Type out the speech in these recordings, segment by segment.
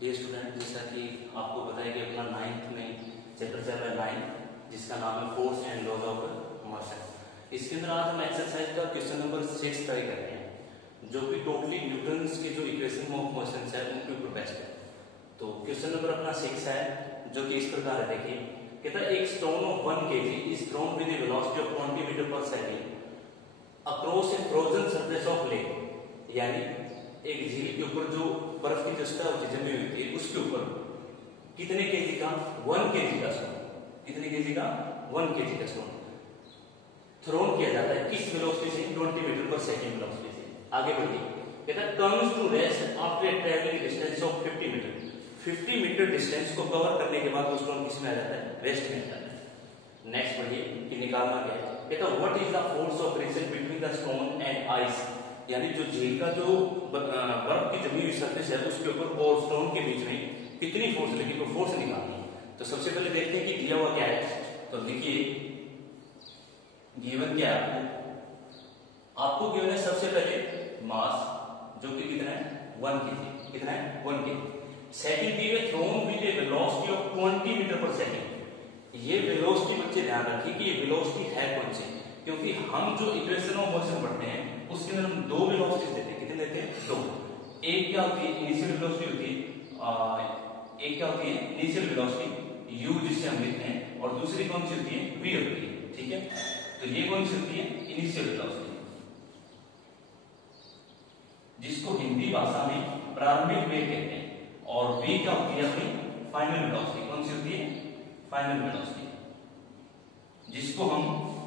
Dear student, जैसा कि आपको पता है कि अपना 9th में चैप्टर चल रहा है 9 जिसका नाम है force and laws of motion. इसके अंदर आज हम एक्सरसाइज का क्वेश्चन नंबर 6 ट्राई कर रहे हैं जो कि टोटली न्यूटन्स के जो इक्वेशन ऑफ मोशन है उनके ऊपर बेस्ड है। तो क्वेश्चन नंबर अपना 6 है जो कि इस प्रकार है। देखिए, कहता है एक stone of 1 kg is thrown with a velocity of 20 metre per second across a frozen surface of lake. यानी एक झील के ऊपर जो बर्फ की जस्ता जमी हुई होती है उसके ऊपर कितने केजी का 1 kg का स्टोन, कितने केजी का 1 kg का स्टोन थ्रोन किया जाता है किस वेलोसिटी से 20 मीटर पर सेकंड वेलोसिटी से। आगे बढ़िए, कहता है comes to rest after travelling distance of 50 metre. 50 metre distance को कवर करने के बाद वो स्टोन किस में आ जाता है, रेस्ट में आ जाता है। नेक्स्ट बढ़िए कि निकालना क्या है। कहता है what is the force of friction between the stone and ice. यानी जो झील का जो बर्फ की जमी हुई सरफेस है उसके ऊपर और स्टोन के बीच में कितनी फोर्स लगी, तो फोर्स निकालनी है। तो सबसे पहले देखते हैं कि दिया हुआ क्या है। तो देखिए गिवन क्या है आपको गिवन है सबसे पहले मास जो कि कितना है 1 kg, कितना है 1 kg। सेकंड दी है thrown with a velocity of 20 metre per second. ये वेलोसिटी बच्चे ध्यान रखिए कि ये वेलोसिटी है कौन सी, क्योंकि हम जो इक्वेशन ऑफ मोशन पढ़ते हैं उसके अंदर हम दो वेलोसिटीज देते हैं। कितने देते हैं, दो। एक क्या होती है इनिशियल वेलोसिटी होती है, एक क्या होती है इनिशियल वेलोसिटी u जिससे हम लिखते हैं, और दूसरी कौन सी होती है v होती है। ठीक है, तो ये कौन सी होती है इनिशियल वेलोसिटी, जिसको हिंदी भाषा में प्रारंभिक वेग कहते हैं, और v क्या होती है अपनी फाइनल वेलोसिटी। कौन सी होती है फाइनल वेलोसिटी, जिसको हम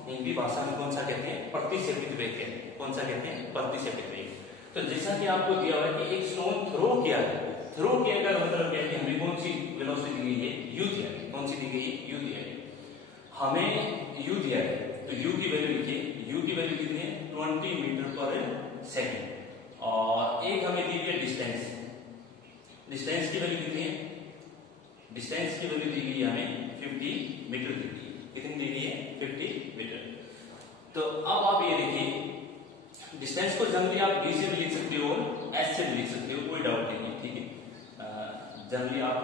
हिंदी भाषा में कौन सा कहते हैं प्रतिसेपित वेग कहते हैं। कौन सा कहते हैं प्रतिसेपित वेग। तो जैसा कि आपको दिया हुआ है कि एक स्टोन थ्रो किया है, थ्रो किया का मतलब क्या है कि हमें कौन सी वेलोसिटी दी गई है, u दिया है। कौन सी दी गई है, u दिया है। हमें u दिया है तो u की वैल्यू लिखिए, u की वैल्यू कितनी है 20 मीटर पर सेकंड, और एक हमें दी गई है डिस्टेंस। डिस्टेंस की वैल्यू कितनी है, डिस्टेंस की वैल्यू दी गई है हमें 50 मीटर दी गई है। कितनी दी गई है 50 मीटर। तो अब आप ये देखिए डिस्टेंस को जनरली आप d से भी लिख सकते हो और s से भी लिख सकते हो, कोई डाउट नहीं है। ठीक है, जनरली आप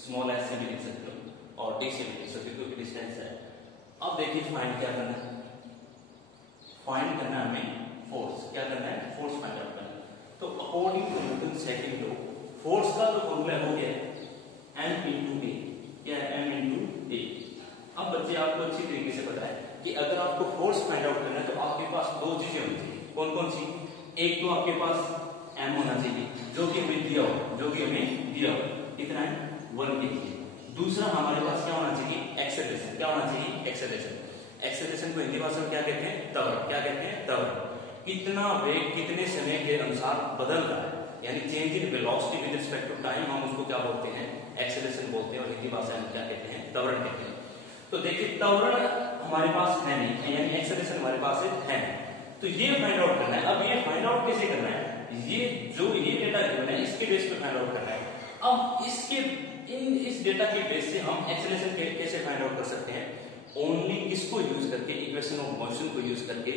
स्मॉल s से भी लिख सकते हो और d से भी लिख सकते हो क्योंकि डिस्टेंस है। अब देखिए फाइंड क्या करना है, फाइंड करना है हमें फोर्स। क्या करना है, फोर्स फाइंड आउट करना है। तो according to Newton second law force का जो फॉर्मूला हो गया है m into a, क्या है m into a। अब बच्चे आपको अच्छी तरीके से पता है कि अगर आपको फोर्स फाइंड आउट करना है तो आपके पास दो चीजें होनी चाहिए। कौन कौन सी, एक तो आपके पास m होना चाहिए जो कि हमें दिया हो, जो कि हमें दिया हो कितना है 1 kg। दूसरा हमारे पास क्या होना चाहिए एक्सेलरेशन। क्या होना चाहिए एक्सेलरेशन। एक्सेलरेशन को हिंदी भाषा में क्या कहते हैं, त्वरण। क्या कहते हैं, त्वरण। कितना वेग कितने समय के अनुसार बदल रहा है, यानी change in velocity with respect to time, हम उसको क्या बोलते हैं एक्सेलरेशन बोलते हैं, और हिंदी भाषा में क्या कहते हैं त्वरण कहते हैं। तो देखिए त्वरण हमारे पास है नहीं, यानी एक्सेलरेशन हमारे पास है नहीं, तो ये फाइंड आउट करना है। अब ये फाइंड आउट कैसे करना है, ये जो ये डेटा गिवन है इसके बेस पे फाइंड आउट करना है। अब इस डेटा के बेस से हम एक्सेलरेशन कैसे फाइंड आउट कर सकते हैं, ओनली किसको यूज करके, इक्वेशन ऑफ मोशन को यूज करके,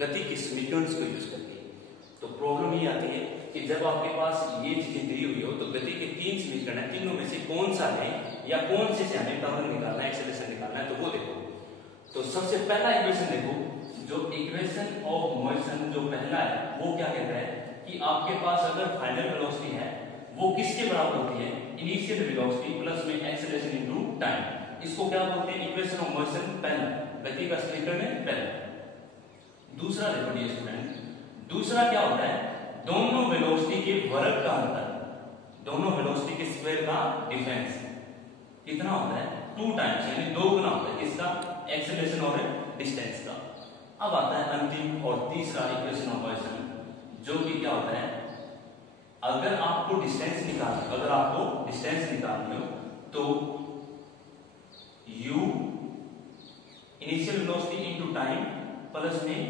गति की समीकरण को यूज करके। तो प्रॉब्लम ये आती है कि जब आपके पास ये चीजें दी हुई हो तो गति के 3 समीकरण है, तीनों में से कौन सा है या कौन से से हमें त्वरण निकालना है, एक्सेलरेशन निकालना है, तो वो देखो। तो सबसे पहला इक्वेशन देखो, जो इक्वेशन ऑफ मोशन जो पहला है वो क्या कहता है कि आपके पास अगर फाइनल वेलोसिटी है वो किसके बराबर होती है, इनिशियल वेलोसिटी प्लस में एक्सेलरेशन इनटू टाइम। इसको क्या बोलते हैं इक्वेशन ऑफ मोशन पहला, गति का समीकरण है पहला। दूसरा देखो डियर स्टूडेंट, दूसरा क्या होता है दोनों वेलोसिटी के वर्ग का अंतर, दोनों वेलोसिटी के स्क्वायर का डिफरेंस कितना होता है 2 टाइम्स, यानी 2 गुना होता है किसका, एक्सेलरेशन और डिस्टेंस का। अब आता है अंतिम और तीसरा इक्वेशन ऑफ मोशन, जो कि क्या होता है अगर आपको डिस्टेंस निकालना, अगर आपको डिस्टेंस निकालनी हो तो u initial velocity into time plus में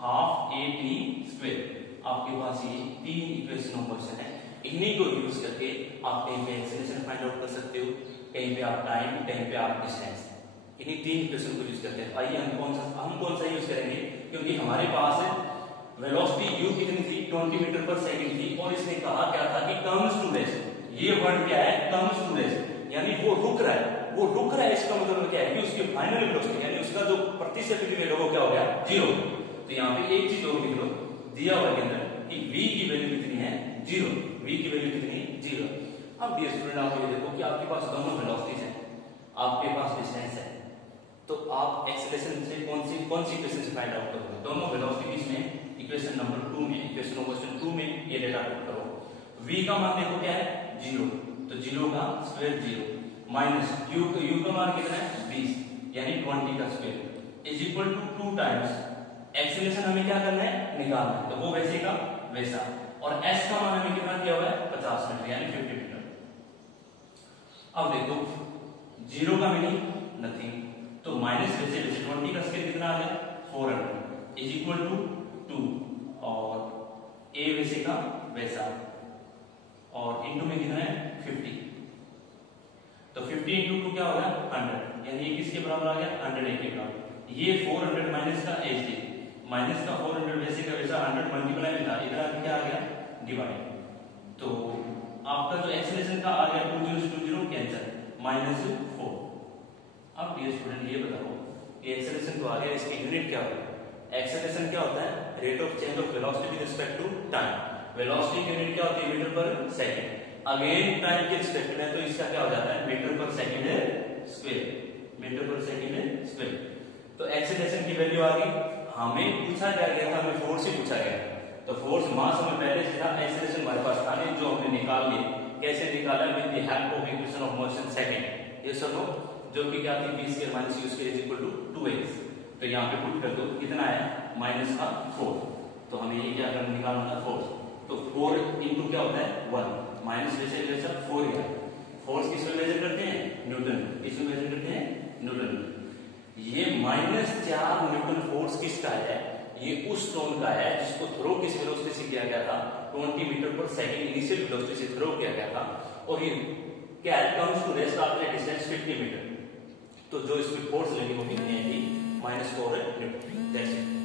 हाफ at स्क्वायर। आपके पास ये 3 इक्वेशन ऑफ मोशन है, इन्हीं को यूज करके आप कहीं पे एक्सेलरेशन फाइंड आउट कर सकते हो, कहीं पे आप टाइम, कहीं पे आप डिस्टेंस, इन्हीं 3 इक्वेशन को यूज करते हैं। आइए हम कौन सा यूज करेंगे, क्योंकि हमारे पास वेलोसिटी u कितनी थी 20 मीटर पर सेकंड थी, और इसने कहा क्या था कि कम्स टू रेस्ट, ये वर्ड क्या है, कम्स टू रेस्ट, यानी वो रुक रहा है, वो रुक रहा है। इसका मतलब क्या है कि उसकी फाइनल वेलोसिटी यानी उसका जो प्रतिशत वेग वो क्या हो गया, 0। तो यहाँ पे एक चीज और लिख लो, दिया हुआ के अंदर कि v की वैल्यू कितनी है, 0। v की वैल्यू कितनी है, 0। अब डियर स्टूडेंट आप ये देखो कि आपके पास दोनों वेलोसिटीज हैं, आपके पास डिस्टेंस है, तो आप एक्सेलरेशन से कौन सी इक्वेशन से फाइंड आउट करोगे, दोनों वेलोसिटीज में इक्वेशन नंबर 2 में, इक्वेशन ऑफ क्वेश्चन 2 में ये डेटा पुट करो। v का मान देखो क्या है, 0, तो 0 का स्क्वायर 0 माइनस u का मान कितना है, 20 यानी 20 का square is equal to 2 times acceleration हमें क्या करना है, निकालना है, तो वो वैसे का वैसा, और s का मान हमें कितना दिया हुआ है, 50 मीटर यानी 50 मीटर। अब देखो 0 का मीनिंग नथिंग, तो माइनस वैसे 20 का स्क्वायर कितना आ गया, 400 इज इक्वल टू 2, और a वैसे का वैसा, और इनटू में कितना है 50, तो 50 इंटू 2 क्या होगा 100, यानी ये किसके बराबर आ गया, 100 के बराबर। ये 400 माइनस का एच डी, माइनस का 400 वैसे का वैसा 100 मल्टीप्लाई में था, इधर आके क्या आ गया, डिवाइड, तो आपका जो एक्सेलरेशन का आ गया 20 कैंसिल -4। अब डियर स्टूडेंट ये बताओ कि एक्सेलरेशन तो आ गया, इसकी यूनिट क्या होगा, एक्सेलरेशन क्या होता है, rate of change of velocity with respect to time, velocity की यूनिट क्या होती है, metre per second, again time के रिस्पेक्ट में, तो इसका क्या हो जाता है, metre per second square, metre per second square. तो एक्सेलरेशन की वैल्यू आ गई, हमें पूछा क्या गया था, हमें फोर्स ही पूछा गया, तो फोर्स मास हमें पहले से था, एक्सेलरेशन हमारे पास था नहीं, जो हमने निकाल लिए, कैसे निकाला, with the help of equation of motion second, ये सब जो कि क्या थी, b square minus u square is equal to 2x, तो यहाँ पे पुट कर दो, कितना है माइनस का 4, तो हमें ये क्या करना, निकालना था फोर्स, तो 4 इंटू क्या होता है 1 माइनस वैसे जैसा 4 है, फोर्स किस में मेजर करते हैं, न्यूटन, किस में मेजर करते हैं, न्यूटन। ये -4 न्यूटन फोर्स किसका है, ये उस स्टोन का है जिसको थ्रो किस वेलोसिटी से किया गया था, 20 metre per second initial velocity से थ्रो किया गया था, और ये क्या है, comes to rest after distance 50 metre, तो जो इस पे फोर्स लगी वो कितनी है, -4 न्यूटन। That's it.